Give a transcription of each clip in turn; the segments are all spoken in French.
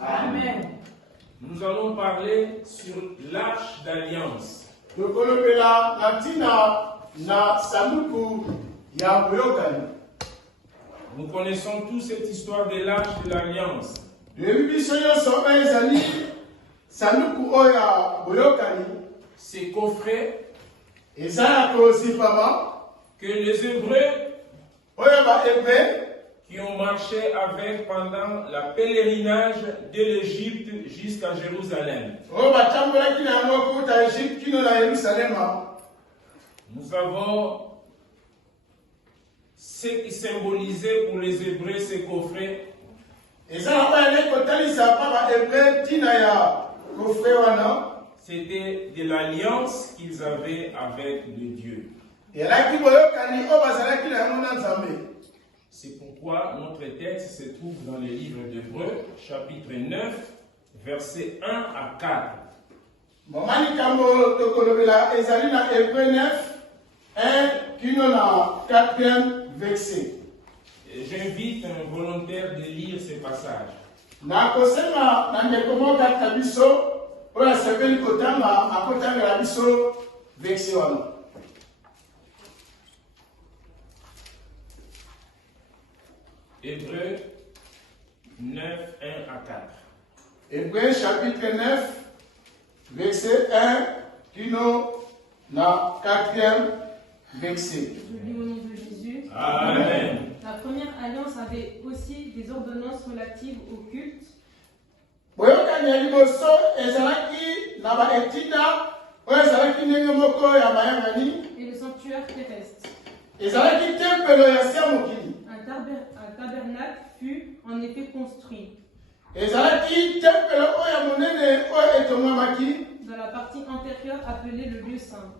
Amen. Nous allons parler sur l'arche d'alliance. Nous connaissons tous cette histoire de l'arche de l'alliance. Ces coffrets que les Hébreux qui ont marché avec pendant la pèlerinage de l'Égypte jusqu'à Jérusalem. Nous avons ce qui symbolisait pour les Hébreux ces coffrets. C'était de l'alliance qu'ils avaient avec le Dieu. C'est pourquoi notre texte se trouve dans le livre d'Hébreux, chapitre 9, versets 1 à 4. J'invite un volontaire de lire ce passage. Hébreux 9, 1 à 4. Hébreux chapitre 9, verset 1, na 4e verset. Je lis au nom de Jésus. Amen. La première alliance avait aussi des ordonnances relatives au culte. Et le sanctuaire terrestre. Un tabernacle fut en effet construit. Dans la partie antérieure appelée le lieu saint.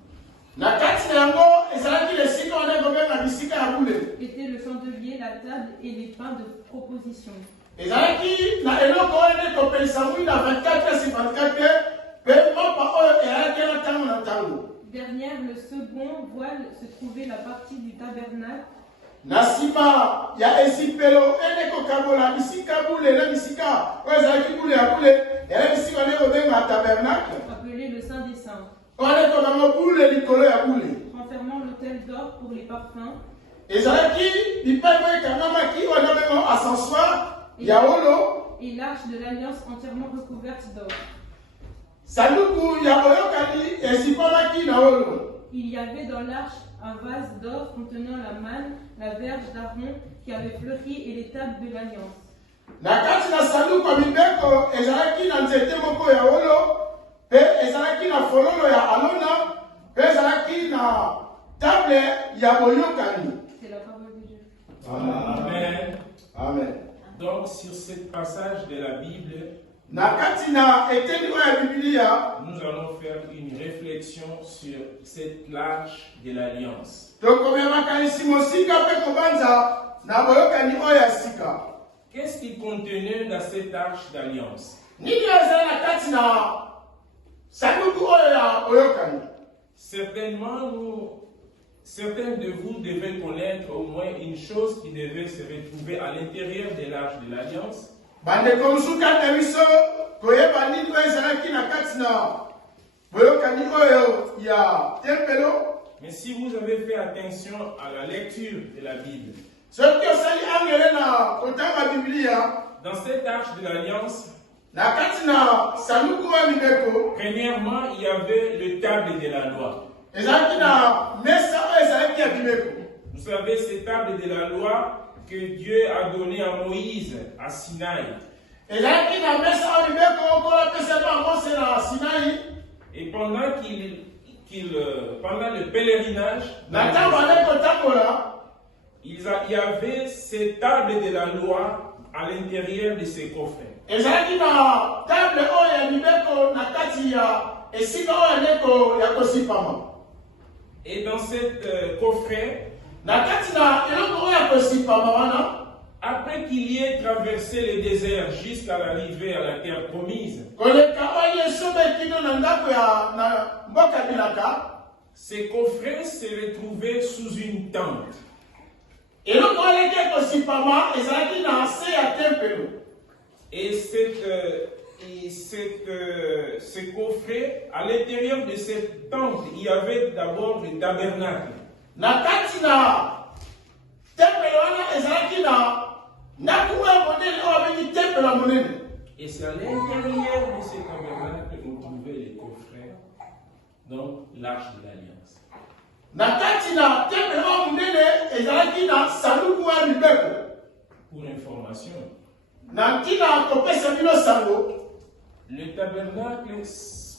Était le chandelier, la table et les pains de proposition. Derrière le second voile se trouvait la partie du tabernacle. Appelé le Saint des Saints. Renfermant l'autel d'or pour les parfums. Et l'arche de l'alliance entièrement recouverte d'or. Il y avait dans l'arche un vase d'or contenant la manne, la verge d'Aaron qui avait fleuri et les tables de l'alliance. C'est la parole de Dieu. Amen. Amen. Donc, sur ce passage de la Bible, nous allons faire une réflexion sur cette l'arche de l'alliance. Qu'est-ce qui contenait dans cette arche d'alliance? Certains de vous devez connaître au moins une chose qui devait se retrouver à l'intérieur de l'arche de l'alliance. Mais si vous avez fait attention à la lecture de la Bible, dans cette arche de l'alliance, premièrement, il y avait le table de la loi. Vous savez, cette table de la loi que Dieu a donné à Moïse, à Sinaï. Et pendant le pèlerinage, il y avait cette table de la loi à l'intérieur de ces coffrets. Et dans cette coffret, après qu'il y ait traversé le désert jusqu'à l'arrivée à la terre promise, ces coffrets se retrouvaient sous une tente. Et donc, on est quelque aussi pas mal, et ça dit dans ce temple. Et ce coffret, à l'intérieur de cette tente, il y avait d'abord le tabernacle. Nakatina temple wana ezalaki na kuwa modèle avec temple la monnaie. Et c'est à l'intérieur de ce tabernacle qu'on trouvait les coffrets, donc l'arche de l'alliance. Nakatina temple la monnaie ezalaki na sanduku ya mibeko. Pour information, Natina kopesa bino sango. le tabernacle,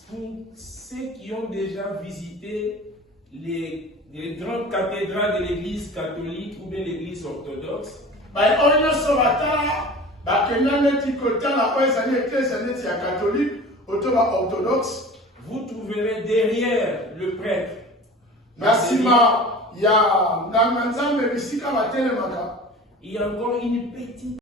pour ceux qui ont déjà visité les grandes cathédrales de l'église catholique ou bien l'église orthodoxe, Ba onyo so batala ba kenane ti kotala oyo ezali eklezia neti ya catholique otoba orthodoxe. vous trouverez derrière le prêtre Na nsima ya nganga nzambe bisika batelemaka. il y a encore une petite